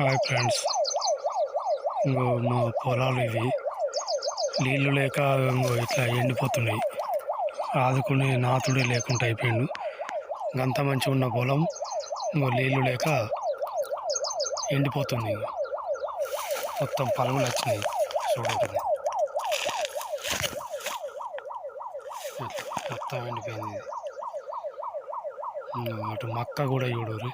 Hi friends, ఇంకో మా పొలాలు ఇవి నీళ్లు లేక ఇంకో ఇట్లా ఎండిపోతున్నాయి. ఆదుకునే నాతుడే లేకుండా అయిపోయిండు. గంత మంచిగా ఉన్న పొలం ఇంకో నీళ్లు లేక ఎండిపోతుంది. మొత్తం పలుగులు వచ్చినాయి చూడండి, మొత్తం ఎండిపోయింది. అటు మక్క కూడా చూడరు.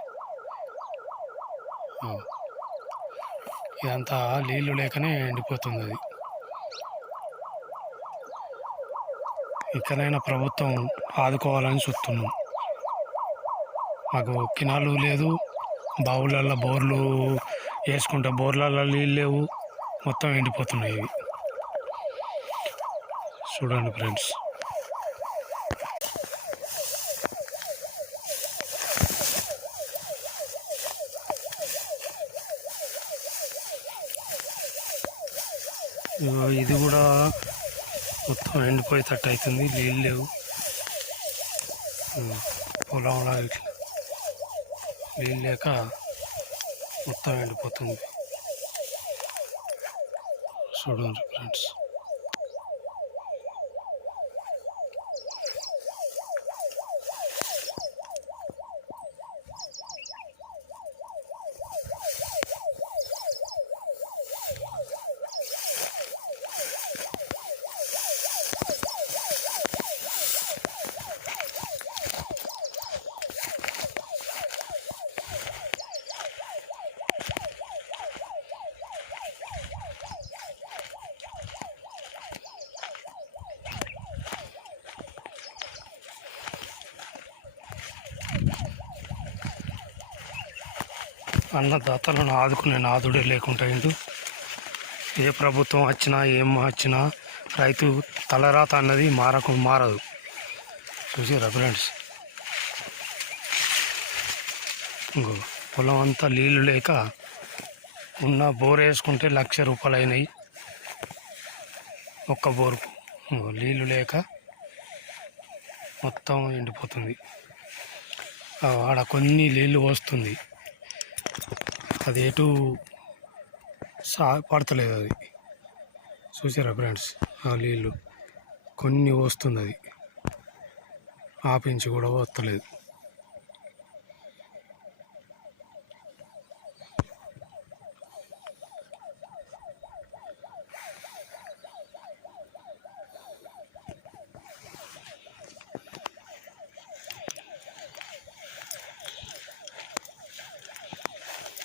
ఇదంతా నీళ్లు లేకనే ఎండిపోతుంది. అది ఇకనైనా ప్రభుత్వం ఆదుకోవాలని చూస్తున్నాం. మాకు కినాలు లేదు, బావులల్లో బోర్లు వేసుకుంటే బోర్లలో నీళ్ళు లేవు, మొత్తం ఎండిపోతున్నాయి ఇవి. చూడండి ఫ్రెండ్స్, ఇది కూడా మొత్తం ఎండిపోయేటట్టు అవుతుంది. నీళ్ళు లేవు పొలంలో, ఇట్లా నీళ్ళు లేక మొత్తం ఎండిపోతుంది. చూడండి ఫ్రెండ్స్, అన్నదాతలను ఆదుకునే నాదుడే లేకుండా అయిండు. ఏ ప్రభుత్వం వచ్చినా ఏం వచ్చినా రైతు తలరాత అన్నది మారదు. చూసారా ఫ్రెండ్స్, ఇంకో పొలం అంతా నీళ్ళు లేక ఉన్న బోర్ వేసుకుంటే 1,00,000 రూపాయలు అయినాయి. ఒక్క బోరుకు నీళ్ళు లేక మొత్తం ఎండిపోతుంది. ఆడ కొన్ని నీళ్ళు వస్తుంది, అది ఎటు పడతలేదు. అది చూసారా ఫ్రెండ్స్, ఆ నీళ్ళు కొన్ని వస్తుంది, అది ఆపించి కూడా వస్తలేదు.